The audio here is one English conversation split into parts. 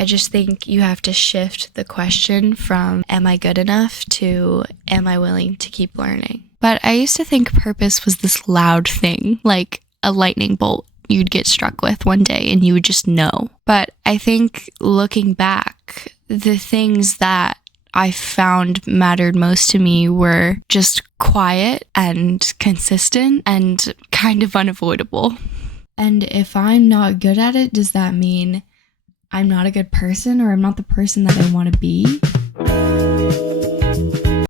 I just think you have to shift the question from am I good enough to am I willing to keep learning? But I used to think purpose was this loud thing, like a lightning bolt you'd get struck with one day and you would just know. But I think looking back, the things that I found mattered most to me were just quiet and consistent and kind of unavoidable. And if I'm not good at it, does that mean I'm not a good person or I'm not the person that I want to be?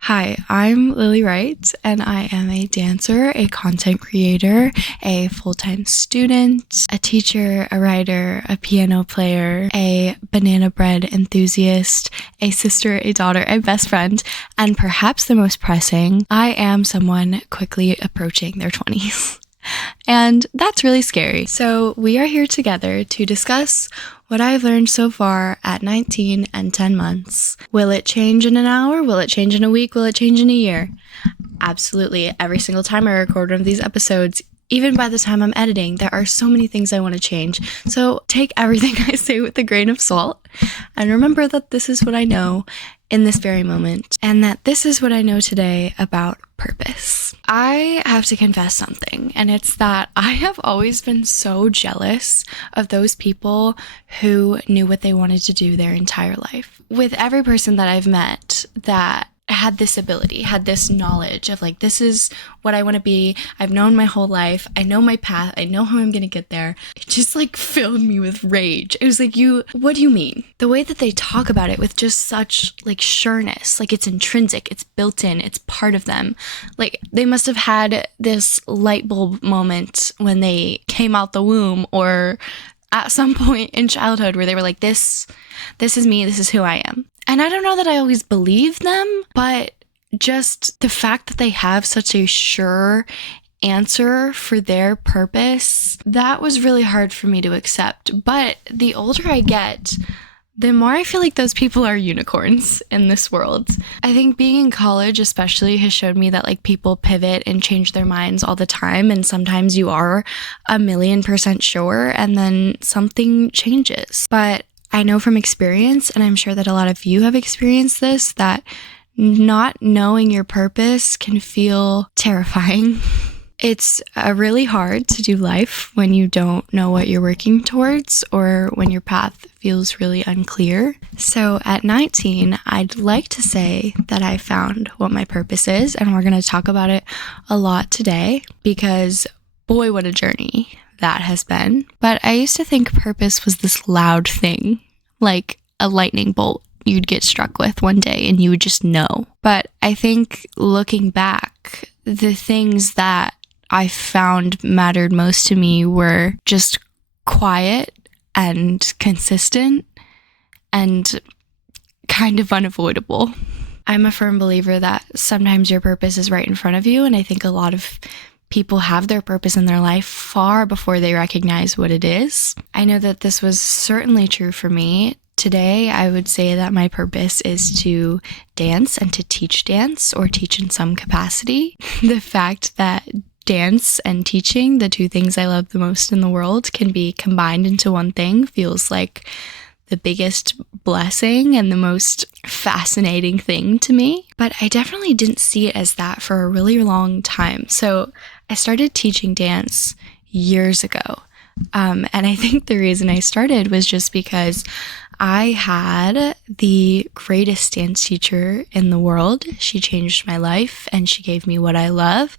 Hi, I'm Lily Wright, and I am a dancer, a content creator, a full-time student, a teacher, a writer, a piano player, a banana bread enthusiast, a sister, a daughter, a best friend, and perhaps the most pressing, I am someone quickly approaching their 20s. And that's really scary. So we are here together to discuss what I've learned so far at 19 and 10 months. Will it change in an hour? Will it change in a week? Will it change in a year? Absolutely. Every single time I record one of these episodes, even by the time I'm editing, there are so many things I want to change. So take everything I say with a grain of salt and remember that this is what I know in this very moment and that this is what I know today about purpose. I have to confess something, and it's that I have always been so jealous of those people who knew what they wanted to do their entire life. With every person that I've met that had this ability, had this knowledge of like, this is what I want to be. I've known my whole life. I know my path. I know how I'm going to get there. It just like filled me with rage. It was like, what do you mean? The way that they talk about it with just such like sureness, like it's intrinsic, it's built in, it's part of them. Like they must have had this light bulb moment when they came out the womb or at some point in childhood where they were like, this is me, this is who I am. And I don't know that I always believe them, but just the fact that they have such a sure answer for their purpose, that was really hard for me to accept. But the older I get, the more I feel like those people are unicorns in this world. I think being in college especially has showed me that like people pivot and change their minds all the time, and sometimes you are 1,000,000% sure and then something changes. But I know from experience, and I'm sure that a lot of you have experienced this, that not knowing your purpose can feel terrifying. It's really hard to do life when you don't know what you're working towards or when your path feels really unclear. So at 19, I'd like to say that I found what my purpose is, and we're going to talk about it a lot today because boy, what a journey that has been. But I used to think purpose was this loud thing, like a lightning bolt you'd get struck with one day and you would just know. But I think looking back, the things that I found mattered most to me were just quiet and consistent and kind of unavoidable. I'm a firm believer that sometimes your purpose is right in front of you, and I think a lot of people have their purpose in their life far before they recognize what it is. I know that this was certainly true for me. Today, I would say that my purpose is to dance and to teach dance or teach in some capacity. The fact that dance and teaching, the two things I love the most in the world, can be combined into one thing feels like the biggest blessing and the most fascinating thing to me. But I definitely didn't see it as that for a really long time. So I started teaching dance years ago. And I think the reason I started was just because I had the greatest dance teacher in the world. She changed my life and she gave me what I love.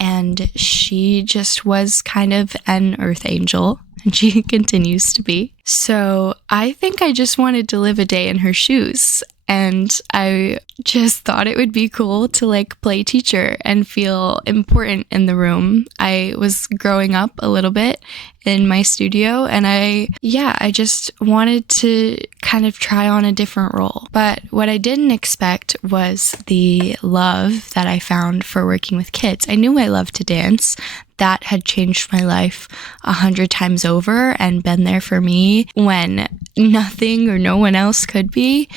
And she just was kind of an earth angel, and she continues to be. So I think I just wanted to live a day in her shoes. And I just thought it would be cool to like play teacher and feel important in the room. I was growing up a little bit in my studio, and I just wanted to kind of try on a different role. But what I didn't expect was the love that I found for working with kids. I knew I loved to dance. That had changed my life 100 times over and been there for me when nothing or no one else could be.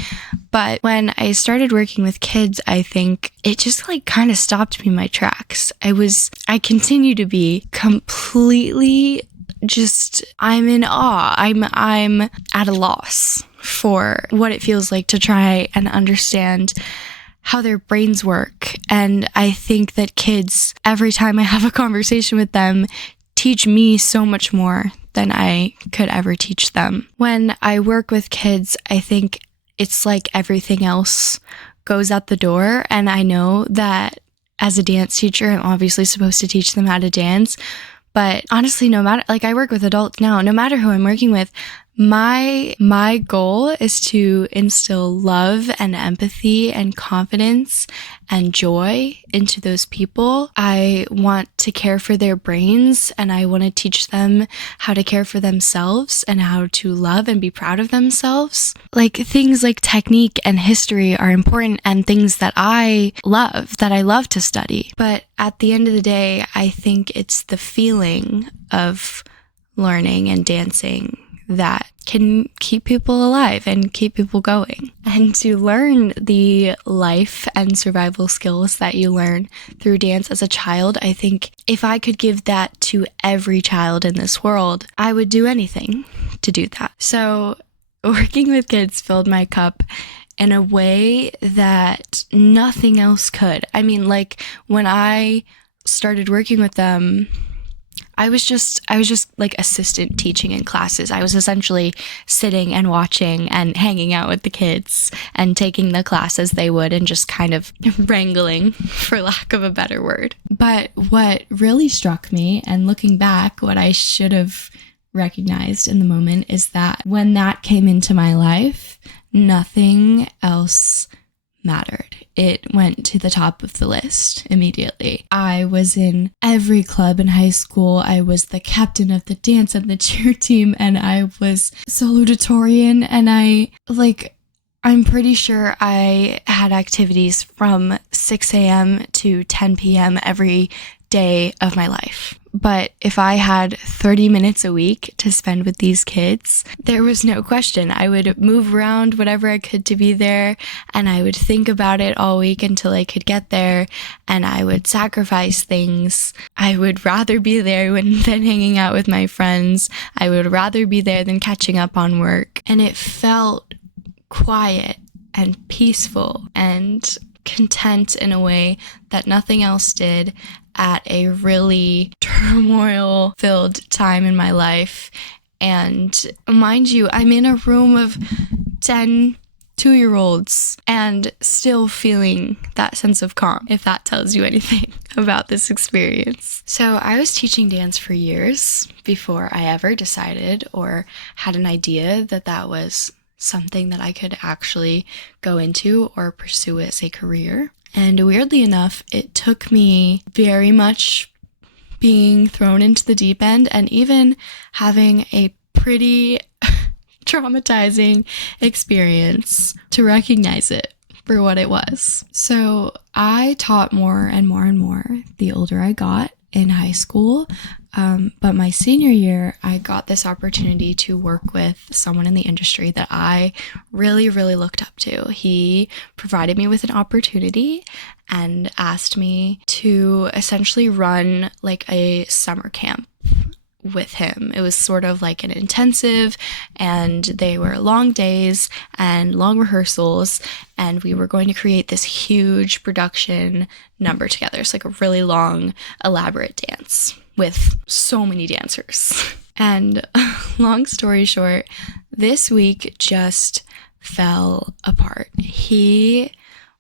But when I started working with kids, I think it just like kind of stopped me in my tracks. I continue to be completely just, I'm in awe. I'm at a loss for what it feels like to try and understand how their brains work. And I think that kids, every time I have a conversation with them, teach me so much more than I could ever teach them. When I work with kids, I think it's like everything else goes out the door. And I know that as a dance teacher, I'm obviously supposed to teach them how to dance. But honestly, no matter, like I work with adults now, no matter who I'm working with, my goal is to instill love and empathy and confidence and joy into those people. I want to care for their brains, and I want to teach them how to care for themselves and how to love and be proud of themselves. Like things like technique and history are important and things that I love to study. But at the end of the day, I think it's the feeling of learning and dancing that can keep people alive and keep people going. And to learn the life and survival skills that you learn through dance as a child, I think if I could give that to every child in this world, I would do anything to do that. So working with kids filled my cup in a way that nothing else could. I mean, like when I started working with them, I was just like assistant teaching in classes. I was essentially sitting and watching and hanging out with the kids and taking the class as they would and just kind of wrangling, for lack of a better word. But what really struck me, and looking back, what I should have recognized in the moment is that when that came into my life, nothing else mattered. It went to the top of the list immediately. I was in every club in high school. I was the captain of the dance and the cheer team, and I was salutatorian, and I'm pretty sure I had activities from 6 a.m. to 10 p.m. every day of my life. But if I had 30 minutes a week to spend with these kids, there was no question. I would move around whatever I could to be there, and I would think about it all week until I could get there, and I would sacrifice things. I would rather be there than hanging out with my friends. I would rather be there than catching up on work. And it felt quiet and peaceful and content in a way that nothing else did at a really turmoil-filled time in my life. And mind you, I'm in a room of 10 2-year-olds and still feeling that sense of calm, if that tells you anything about this experience. So I was teaching dance for years before I ever decided or had an idea that that was something that I could actually go into or pursue as a career. And weirdly enough, it took me very much being thrown into the deep end and even having a pretty traumatizing experience to recognize it for what it was. So I taught more and more and more the older I got in high school. But my senior year, I got this opportunity to work with someone in the industry that I really, really looked up to. He provided me with an opportunity and asked me to essentially run like a summer camp with him. It was sort of like an intensive, and they were long days and long rehearsals, and we were going to create this huge production number together. It's like a really long, elaborate dance with so many dancers. And long story short, this week just fell apart. He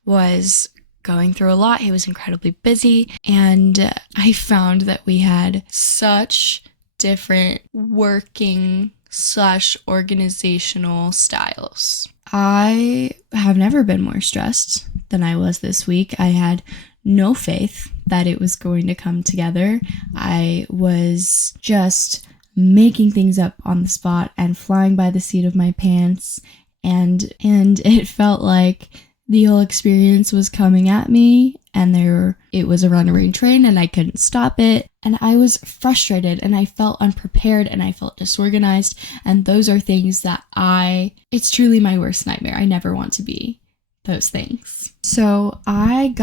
was going through a lot. He was incredibly busy, and I found that we had such different working / organizational styles. I have never been more stressed than I was this week. I had no faith that it was going to come together. I was just making things up on the spot and flying by the seat of my pants, and it felt like the whole experience was coming at me, and it was a runaway train and I couldn't stop it. And I was frustrated, and I felt unprepared, and I felt disorganized. And those are things that it's truly my worst nightmare. I never want to be those things. So I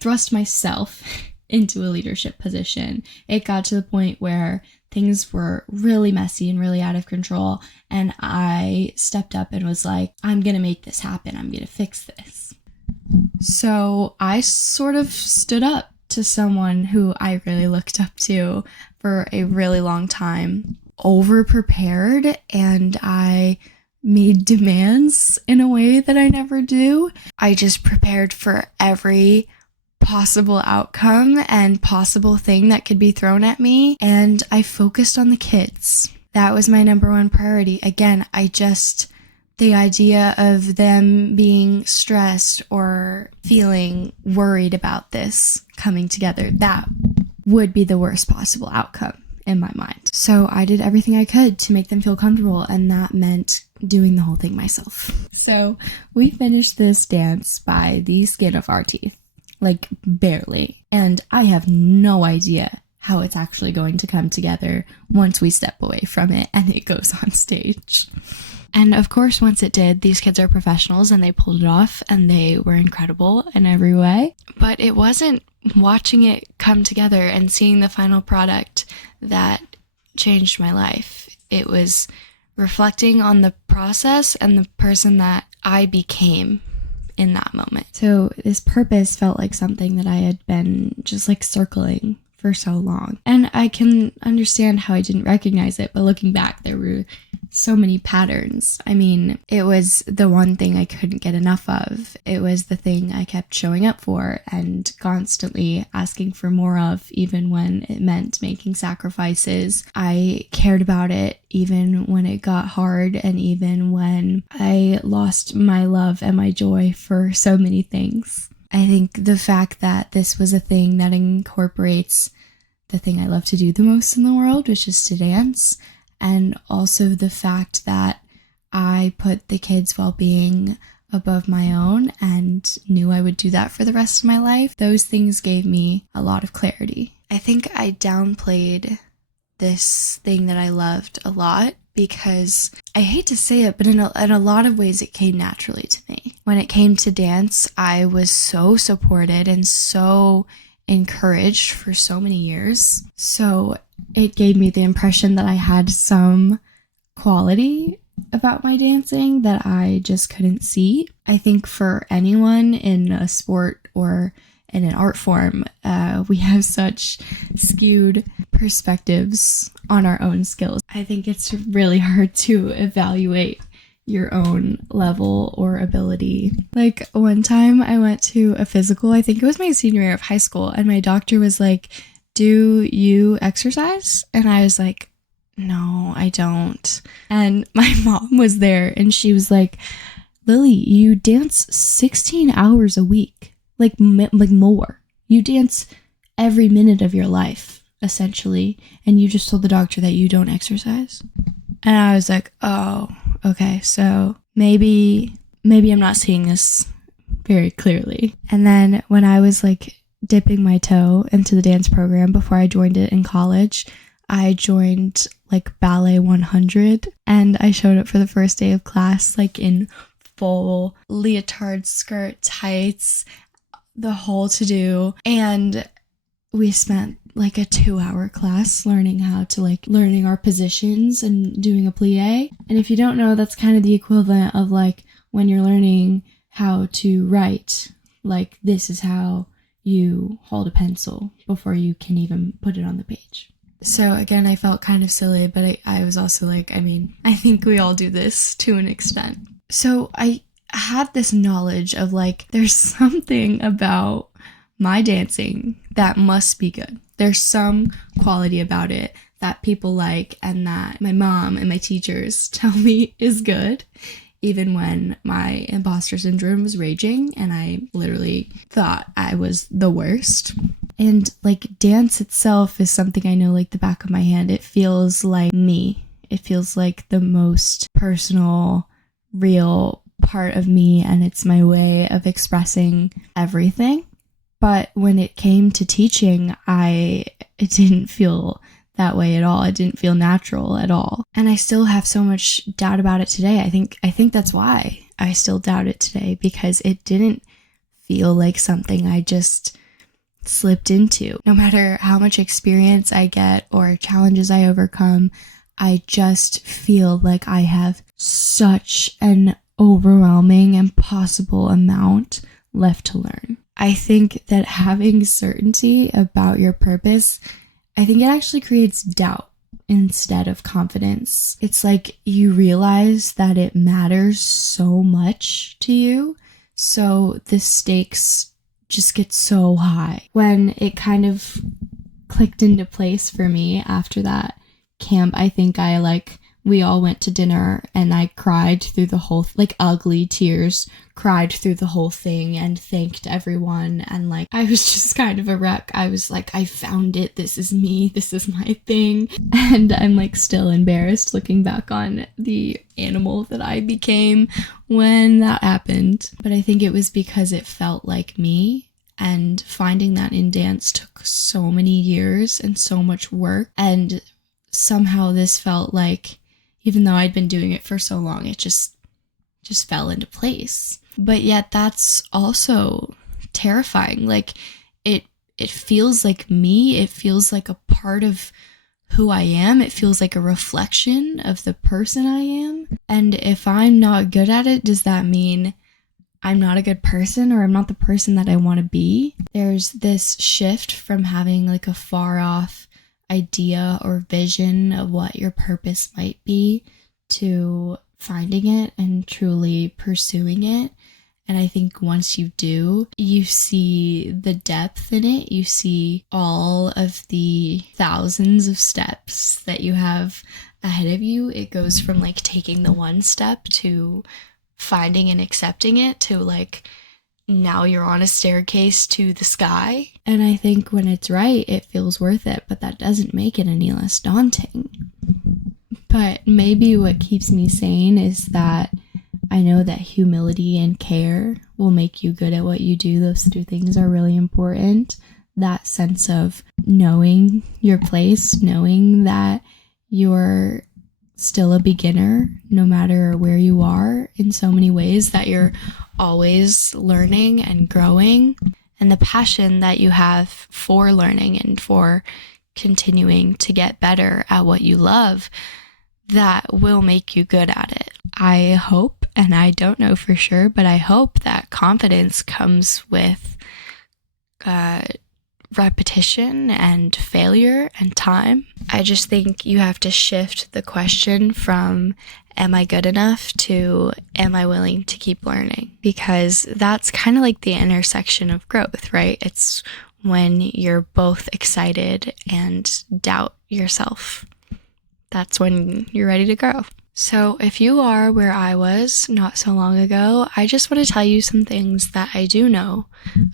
thrust myself into a leadership position. It got to the point where things were really messy and really out of control. And I stepped up and was like, I'm going to make this happen. I'm going to fix this. So I sort of stood up to someone who I really looked up to for a really long time, over-prepared, and I made demands in a way that I never do. I just prepared for every possible outcome and possible thing that could be thrown at me, and I focused on the kids. That was my number one priority. Again, the idea of them being stressed or feeling worried about this coming together, that would be the worst possible outcome in my mind. So I did everything I could to make them feel comfortable, and that meant doing the whole thing myself. So we finished this dance by the skin of our teeth, like barely. And I have no idea how it's actually going to come together once we step away from it and it goes on stage. And of course, once it did, these kids are professionals and they pulled it off and they were incredible in every way. But it wasn't watching it come together and seeing the final product that changed my life. It was reflecting on the process and the person that I became in that moment. So this purpose felt like something that I had been just like circling for so long. And I can understand how I didn't recognize it, but looking back, there were so many patterns. I mean, it was the one thing I couldn't get enough of. It was the thing I kept showing up for and constantly asking for more of, even when it meant making sacrifices. I cared about it even when it got hard and even when I lost my love and my joy for so many things. I think the fact that this was a thing that incorporates the thing I love to do the most in the world, which is to dance, and also the fact that I put the kids' well-being above my own and knew I would do that for the rest of my life, those things gave me a lot of clarity. I think I downplayed this thing that I loved a lot because I hate to say it, but in a lot of ways it came naturally to me. When it came to dance, I was so supported and so encouraged for so many years. So it gave me the impression that I had some quality about my dancing that I just couldn't see. I think for anyone in a sport or in an art form, we have such skewed perspectives on our own skills. I think it's really hard to evaluate your own level or ability. Like one time I went to a physical, I think it was my senior year of high school, and my doctor was like, "Do you exercise?" And I was like, "No, I don't." And my mom was there and she was like, "Lily, you dance 16 hours a week. Like more. You dance every minute of your life, essentially, and you just told the doctor that you don't exercise." And I was like, oh, okay, so maybe I'm not seeing this very clearly. And then when I was like dipping my toe into the dance program before I joined it in college, I joined like Ballet 100, and I showed up for the first day of class like in full leotard skirt tights, the whole to-do, and we spent like a 2-hour class learning our positions and doing a plie. And if you don't know, that's kind of the equivalent of like when you're learning how to write, like this is how you hold a pencil before you can even put it on the page. So again, I felt kind of silly, but I was also like, I mean, I think we all do this to an extent. So I had this knowledge of like, there's something about my dancing that must be good. There's some quality about it that people like and that my mom and my teachers tell me is good, even when my imposter syndrome was raging and I literally thought I was the worst. And like dance itself is something I know like the back of my hand. It feels like me. It feels like the most personal, real part of me, and it's my way of expressing everything. But when it came to teaching, it didn't feel that way at all. It didn't feel natural at all. And I still have so much doubt about it today. I think that's why I still doubt it today, because it didn't feel like something I just slipped into. No matter how much experience I get or challenges I overcome, I just feel like I have such an overwhelming and possible amount left to learn. I think that having certainty about your purpose, I think it actually creates doubt instead of confidence. It's like you realize that it matters so much to you, so the stakes just get so high. When it kind of clicked into place for me after that camp, I think we all went to dinner and I cried through the whole, ugly tears, cried through the whole thing and thanked everyone. And I was just kind of a wreck. I was like, I found it. This is me. This is my thing. And I'm still embarrassed looking back on the animal that I became when that happened. But I think it was because it felt like me. And finding that in dance took so many years and so much work. And somehow this felt like, even though I'd been doing it for so long, it just fell into place. But yet that's also terrifying. It feels like me. It feels like a part of who I am. It feels like a reflection of the person I am. And if I'm not good at it, does that mean I'm not a good person or I'm not the person that I want to be? There's this shift from having a far off idea or vision of what your purpose might be to finding it and truly pursuing it. And I think once you do, you see the depth in it. You see all of the thousands of steps that you have ahead of you. It goes from taking the one step to finding and accepting it to now you're on a staircase to the sky. And I think when it's right, it feels worth it, but that doesn't make it any less daunting. But maybe what keeps me sane is that I know that humility and care will make you good at what you do. Those two things are really important. That sense of knowing your place, knowing that you're still a beginner no matter where you are in so many ways, that you're always learning and growing, and the passion that you have for learning and for continuing to get better at what you love, that will make you good at it. I hope, and I don't know for sure, but I hope that confidence comes with repetition and failure and time. I just think you have to shift the question from am I good enough to am I willing to keep learning? Because that's kind of the intersection of growth, right? It's when you're both excited and doubt yourself. That's when you're ready to grow. So if you are where I was not so long ago, I just want to tell you some things that I do know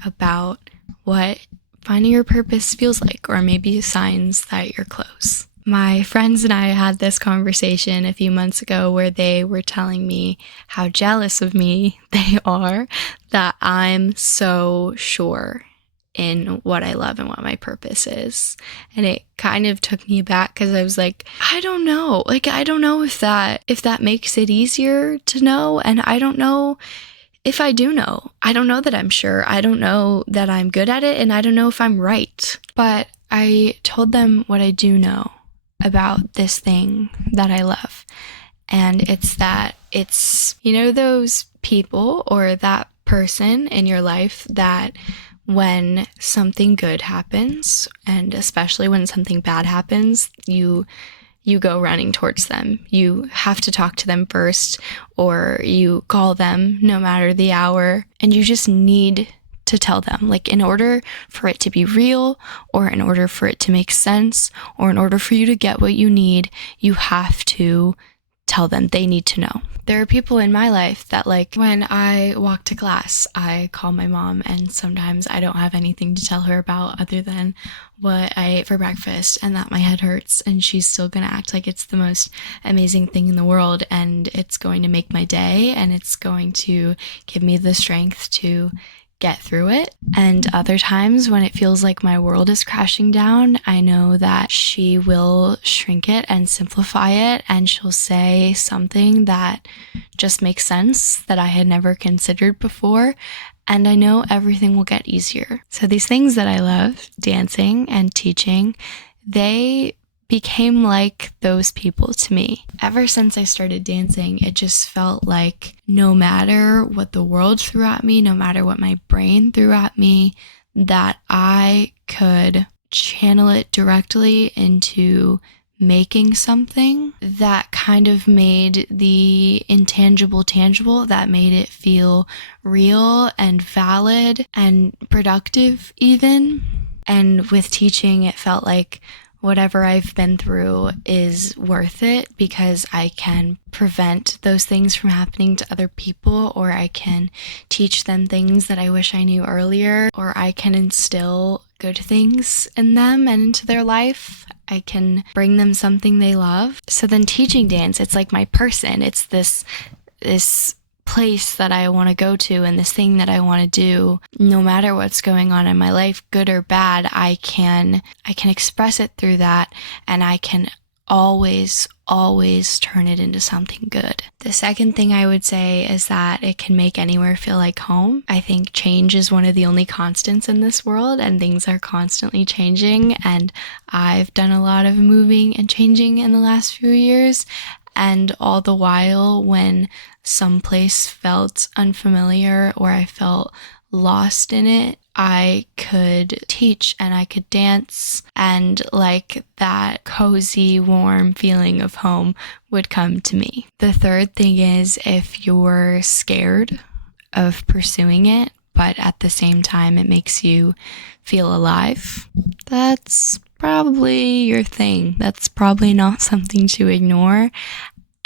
about what finding your purpose feels like, or maybe signs that you're close. My friends and I had this conversation a few months ago where they were telling me how jealous of me they are that I'm so sure in what I love and what my purpose is. And it kind of took me aback because I was like, I don't know. I don't know if that makes it easier to know. And I don't know if I do know. I don't know that I'm sure. I don't know that I'm good at it, and I don't know if I'm right. But I told them what I do know about this thing that I love. And it's that it's, those people or that person in your life that when something good happens, and especially when something bad happens, you go running towards them. You have to talk to them first, or you call them no matter the hour, and you just need to tell them, in order for it to be real, or in order for it to make sense, or in order for you to get what you need, you have to tell them. They need to know. There are people in my life that when I walk to class, I call my mom, and sometimes I don't have anything to tell her about other than what I ate for breakfast and that my head hurts, and she's still gonna act like it's the most amazing thing in the world, and it's going to make my day, and it's going to give me the strength to get through it. And other times when it feels like my world is crashing down, I know that she will shrink it and simplify it, and she'll say something that just makes sense that I had never considered before. and I know everything will get easier. So these things that I love, dancing and teaching, they became like those people to me. Ever since I started dancing, it just felt like no matter what the world threw at me, no matter what my brain threw at me, that I could channel it directly into making something that kind of made the intangible tangible, that made it feel real and valid and productive even. And with teaching, it felt like whatever I've been through is worth it because I can prevent those things from happening to other people, or I can teach them things that I wish I knew earlier, or I can instill good things in them and into their life. I can bring them something they love. So then teaching dance, it's like my person. It's this place that I want to go to and this thing that I want to do. No matter what's going on in my life, good or bad, I can express it through that, and I can always turn it into something good. The second thing I would say is that it can make anywhere feel like home. I think change is one of the only constants in this world, and things are constantly changing, and I've done a lot of moving and changing in the last few years, and all the while when some place felt unfamiliar or I felt lost in it, I could teach and I could dance, and like that cozy, warm feeling of home would come to me. The third thing is, if you're scared of pursuing it, but at the same time it makes you feel alive, that's probably your thing. That's probably not something to ignore.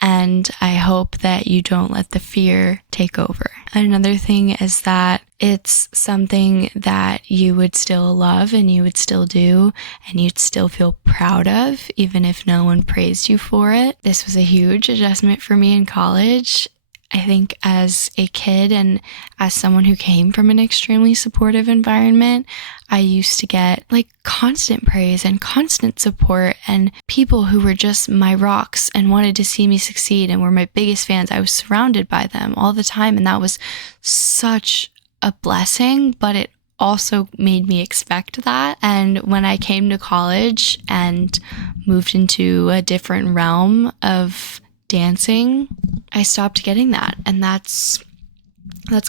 And I hope that you don't let the fear take over. Another thing is that it's something that you would still love and you would still do and you'd still feel proud of, even if no one praised you for it. This was a huge adjustment for me in college. I think as a kid and as someone who came from an extremely supportive environment, I used to get like constant praise and constant support and people who were just my rocks and wanted to see me succeed and were my biggest fans. I was surrounded by them all the time, and that was such a blessing, but it also made me expect that. And when I came to college and moved into a different realm of dancing, I stopped getting that. And that's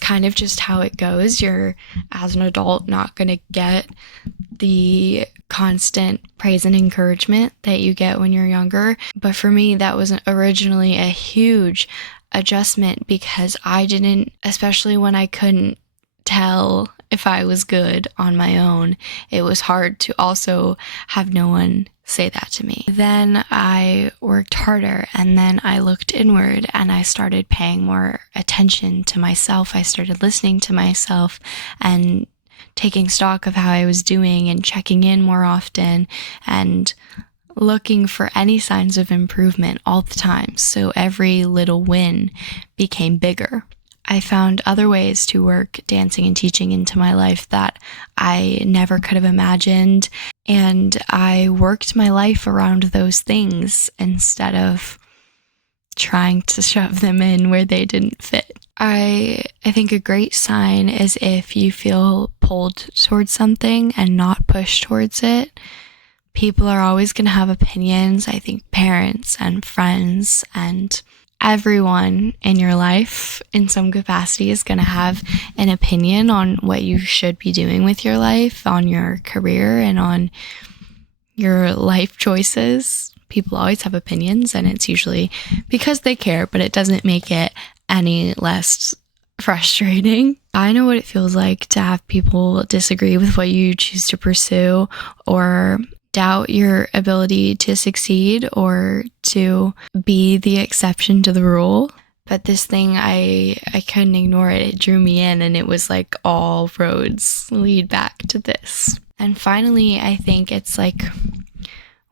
kind of just how it goes. You're, as an adult, not going to get the constant praise and encouragement that you get when you're younger. But for me, that was originally a huge adjustment because I didn't, especially when I couldn't tell if I was good on my own, it was hard to also have no one say that to me. Then I worked harder, and then I looked inward and I started paying more attention to myself. I started listening to myself and taking stock of how I was doing and checking in more often and looking for any signs of improvement all the time. So every little win became bigger. I found other ways to work dancing and teaching into my life that I never could have imagined, and I worked my life around those things instead of trying to shove them in where they didn't fit. I think a great sign is if you feel pulled towards something and not pushed towards it. People are always going to have opinions. I think parents and friends and everyone in your life in some capacity is going to have an opinion on what you should be doing with your life, on your career, and on your life choices. People always have opinions, and it's usually because they care, but it doesn't make it any less frustrating. I know what it feels like to have people disagree with what you choose to pursue or doubt your ability to succeed or to be the exception to the rule. But this thing, I couldn't ignore it. It drew me in, and it was like all roads lead back to this. And finally, I think it's like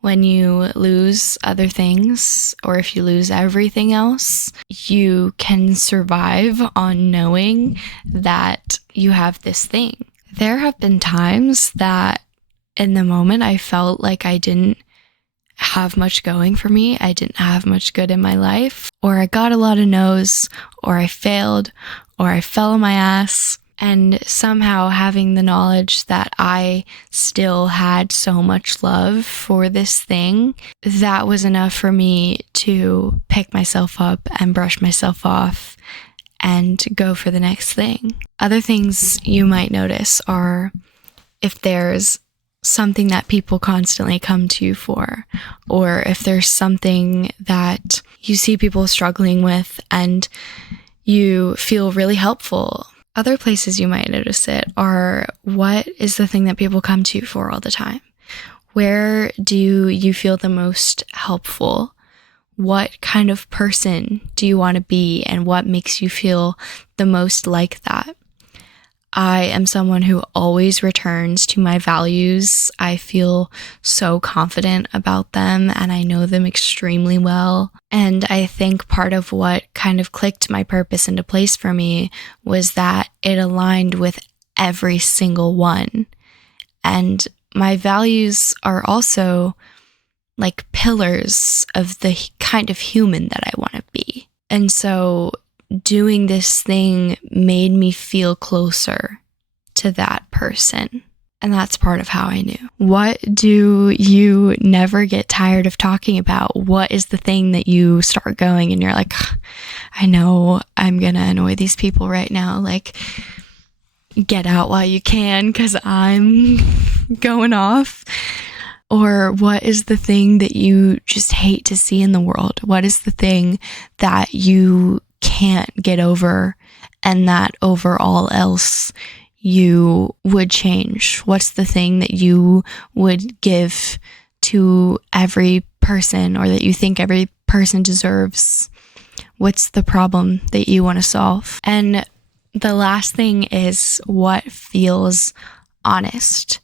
when you lose other things, or if you lose everything else, you can survive on knowing that you have this thing. There have been times that in the moment, I felt like I didn't have much going for me. I didn't have much good in my life, or I got a lot of no's, or I failed, or I fell on my ass. And somehow having the knowledge that I still had so much love for this thing, that was enough for me to pick myself up and brush myself off and go for the next thing. Other things you might notice are if there's something that people constantly come to you for, or if there's something that you see people struggling with and you feel really helpful. Other places you might notice it are, what is the thing that people come to you for all the time? Where do you feel the most helpful? What kind of person do you want to be, and what makes you feel the most like that? I am someone who always returns to my values. I feel so confident about them and I know them extremely well. And I think part of what kind of clicked my purpose into place for me was that it aligned with every single one. And my values are also like pillars of the kind of human that I want to be. And so doing this thing made me feel closer to that person. And that's part of how I knew. What do you never get tired of talking about? What is the thing that you start going and you're like, I know I'm gonna annoy these people right now. Like, get out while you can because I'm going off. Or what is the thing that you just hate to see in the world? What is the thing that you can't get over and that over all else you would change? What's the thing that you would give to every person, or that you think every person deserves? What's the problem that you want to solve? And the last thing is what feels honest.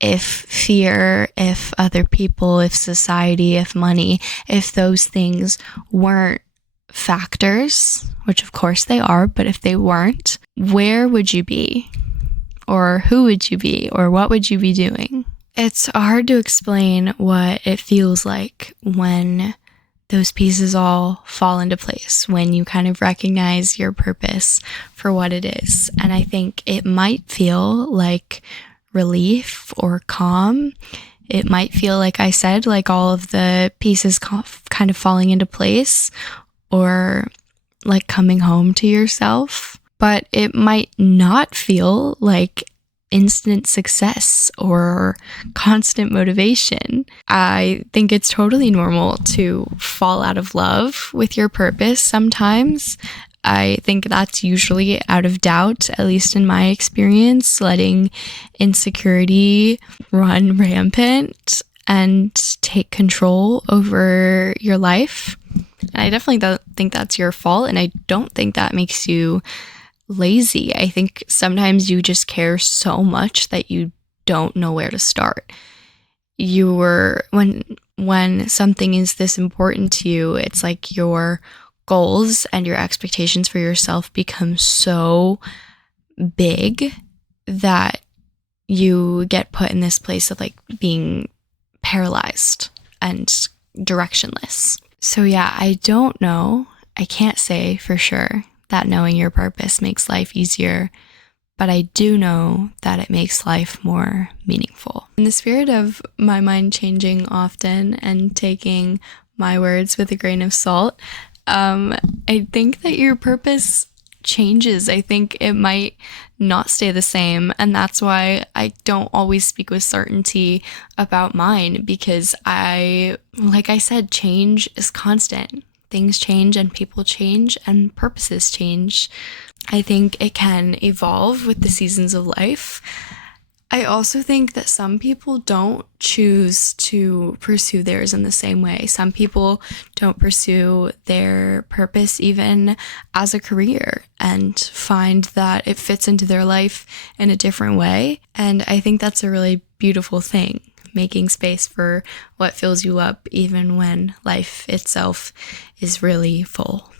If fear, if other people, if society, if money, if those things weren't factors, which of course they are, but if they weren't, where would you be? Or who would you be? Or what would you be doing? It's hard to explain what it feels like when those pieces all fall into place, when you kind of recognize your purpose for what it is. And I think it might feel like relief or calm. It might feel, like I said, like all of the pieces kind of falling into place, or like coming home to yourself. But it might not feel like instant success or constant motivation. I think it's totally normal to fall out of love with your purpose sometimes. I think that's usually out of doubt, at least in my experience, letting insecurity run rampant and take control over your life. And I definitely don't think that's your fault, and I don't think that makes you lazy. I think sometimes you just care so much that you don't know where to start. When something is this important to you, it's like your goals and your expectations for yourself become so big that you get put in this place of like being paralyzed and directionless. So yeah, I don't know. I can't say for sure that knowing your purpose makes life easier, but I do know that it makes life more meaningful. In the spirit of my mind changing often and taking my words with a grain of salt, I think that your purpose changes. I think it might not stay the same, and that's why I don't always speak with certainty about mine, because like I said, change is constant. Things change and people change and purposes change. I think it can evolve with the seasons of life. I also think that some people don't choose to pursue theirs in the same way. Some people don't pursue their purpose even as a career and find that it fits into their life in a different way. And I think that's a really beautiful thing, making space for what fills you up even when life itself is really full.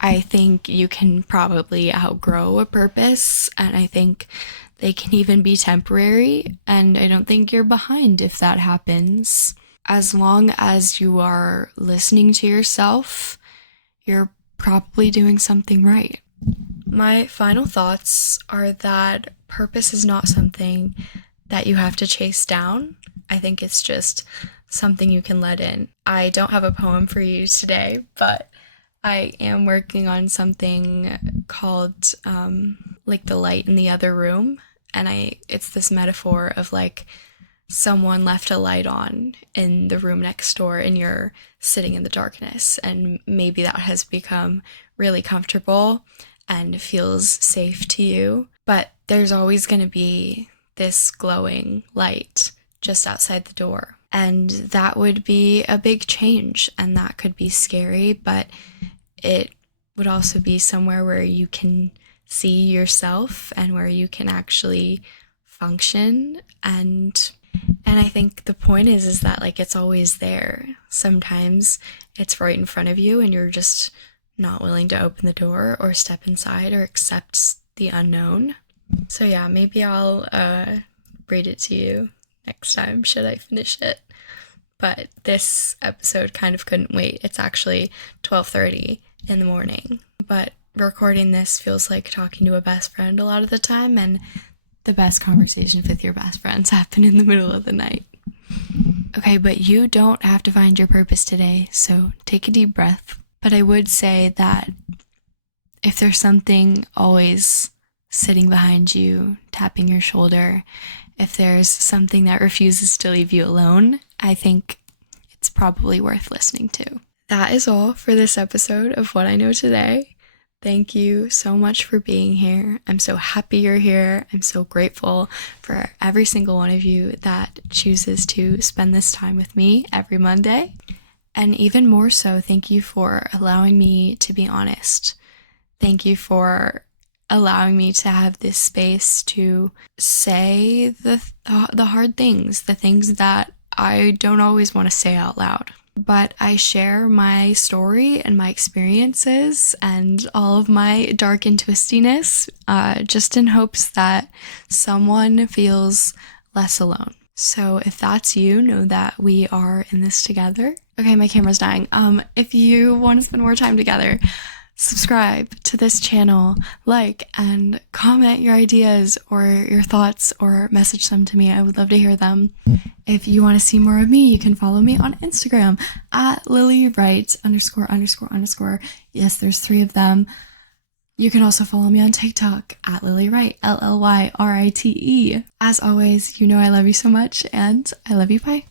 I think you can probably outgrow a purpose, and I think they can even be temporary, and I don't think you're behind if that happens. As long as you are listening to yourself, you're probably doing something right. my final thoughts are that purpose is not something that you have to chase down. I think it's just something you can let in. I don't have a poem for you today, but I am working on something called like the light in the other room, and it's this metaphor of like someone left a light on in the room next door and you're sitting in the darkness, and maybe that has become really comfortable and feels safe to you, but there's always going to be this glowing light just outside the door. And that would be a big change, and that could be scary, but it would also be somewhere where you can see yourself and where you can actually function. And I think the point is that like it's always there. Sometimes it's right in front of you and you're just not willing to open the door or step inside or accept the unknown. So yeah, maybe I'll read it to you next time should I finish it. But this episode kind of couldn't wait. It's actually 12:30 in the morning. But recording this feels like talking to a best friend a lot of the time, and the best conversations with your best friends happen in the middle of the night. Okay, but you don't have to find your purpose today, so take a deep breath. But I would say that if there's something always sitting behind you, tapping your shoulder, if there's something that refuses to leave you alone, I think it's probably worth listening to. That is all for this episode of What I Know Today. Thank you so much for being here. I'm so happy you're here. I'm so grateful for every single one of you that chooses to spend this time with me every Monday. And even more so, thank you for allowing me to be honest. Thank you for allowing me to have this space to say the hard things, the things that I don't always want to say out loud. But I share my story and my experiences and all of my dark and twistiness just in hopes that someone feels less alone. So if that's you, know that we are in this together. Okay, my camera's dying. If you want to spend more time together, subscribe to this channel, like and comment your ideas or your thoughts or message them to me. I would love to hear them. If you want to see more of me, you can follow me on Instagram at LilyWright ____. Yes, there's 3 of them. You can also follow me on TikTok at LilyWright, LLYRITE. As always, you know I love you so much, and I love you. Bye.